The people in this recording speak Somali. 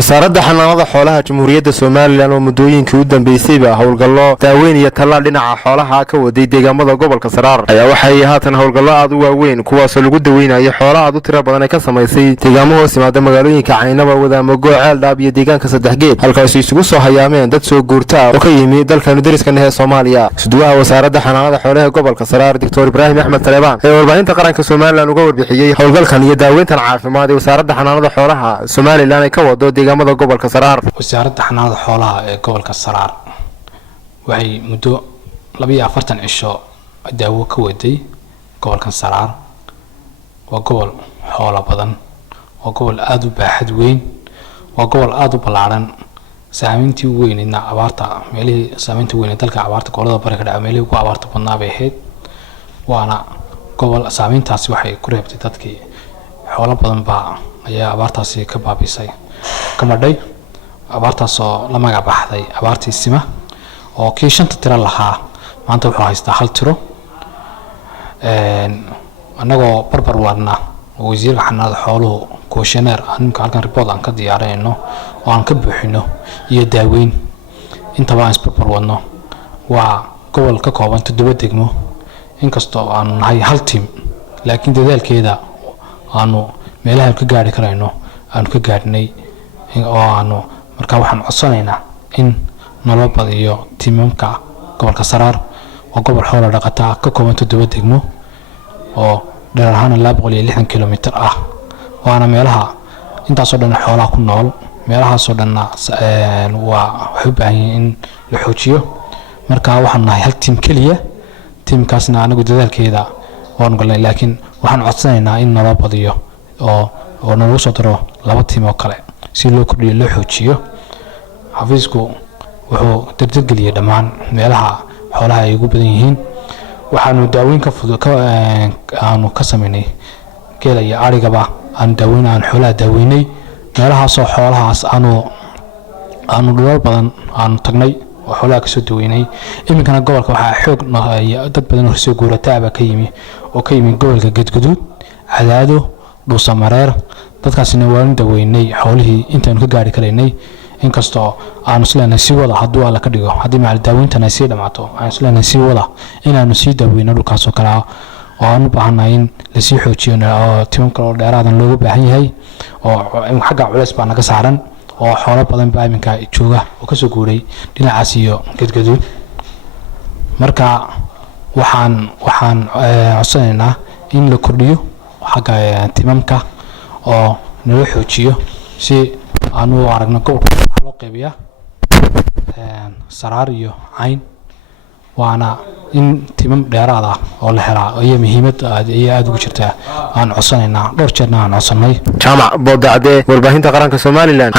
wasaaradda xanaanada xoolaha Jamhuuriyadda Soomaaliland oo muddooyinkii u dambeysayba howlgallo daaweyn iyo tallaal dhinaca xoolaha ka waday deegaamada gobolka Saraar ayaa waxay haatan howlgallo aad u waaweyn kuwaas oo lagu daweynayo xoolaha aad u tiro badan ee ka samaysay deegaamo hoos yimaada magaalooyinka Caynaba Wadaamago Ceeldhaab iyo deegaanka Saddexgeed halkaas ay isugu soo hayaameen dad soo guurta oo ka yimid dalkan dariska ah ee Soomaaliya suduwaha wasaaradda xanaanada xoolaha gobolka Saraar Dr. Ibrahim Ahmed Taleban ee warbaahinta qaranka Soomaaliland uga warbixiyay howlgalkan iyo daaweyntan caafimaad ee wasaaradda xanaanada xoolaha Soomaaliland ay ka wado deegaamada gobolka Saraar wasaaradda xanaanada xoolaha ee gobolka Saraar waxay muddo 42 cisho daawo ka waday gobolka Saraar waa gobol xoolo badan waa gobol aad u baaxad weyn waa gobol aad u ballaaran saameyntii weynina abaarta meelihii saameyntii weyn dalka abaarta gobolada bari ka dhacay meelihii ku abaarta badnaa bay ahayd waana gobol saameyntaasi waxay ku reebtay dadkii xoolo badan baa ayaa abaartaasi ka baabisay kamadhay abaartaas oo la magac baxday abaartii sima oo kii shanta tiro lahaa maanta wuxuu haystaa hal tiro anagoo barbar wadna wasiirka xanaanada xooluhu kooshaneer anka halkan report aan ka diyaarinayno oo aan ka buuxino iyo daaweyn intaba aan isbarbar wadno waa gobol ka kooban 7 degmo inkastoo aan nahay hal team laakiin dadaalkeeda aanu meelaha ka gaari karayno aan ka gaarnay oo aanu marka waxaan codsanaynaa in nala badiyo tiimamka gobolka Saraar oo gobol xoolo dhaqataa ka kooban 7 degmo oo dheer ahaan 260 kilomitir ah waana meelaha intaas oo dhan xoolaha ku nool meelahaas oo dhan waa waxay u baahan yihiin in la xoojiyo marka waxaan nahay hal team kaliya teamkaasna anagu dadaalkeeda waan galnay laakiin waxaan codsanaynaa in nala badiyo oo nalagu soo daro 2 team oo kale si loo kordhiyo loo xoojiyo xafiisku wuxuu dardargeliyay dhammaan meelaha xoolaha ay ugu badan yihiin waxaanu daaweyn ka fudud aanu ka sameynay geela iyo arigaba aan daaweyn aan xoolaha daaweynay meelahaas oo xoolahaas aanu dhulal badan aan tagnay oo xoolaha ka soo daaweynay iminkana gobolka waxaa xoog dad badan oo soo guurataaba ka yimi gobolka Gadguduud Cadaado Dhuusamareer dadkaasina waan daaweynay xoolihii intaan ka gaari karaynay inkastoo aan isleenahay si wada haduu alla ka dhigo hadii maal daaweyntan si dhamaato aan isleenahay si wada inaanu si daaweyno dhulkaas oo kale oo aan u baahanahay in la sii xoojiyo oo tiim kale oo dheeraadan looga baahan yahay oo xagga culays baa naga saaran oo xoolo badan baa iminka jooga oo ka soo guuray dhinacaas iyo Gadguduud marka waxaan codsanaynaa in la kordhiyo xagga tiimamka oo nala xoojiyo si aanu aragno gobolka loo qeybiyaa Saraar iyo Cayn waana in tiimam dheeraad ah oo la helaa oo muhiimad aad ugu jirta aan codsanaynaa dhowr jeerna aan codsanay jaamac boodacde warbaahinta qaranka Soomaaliland.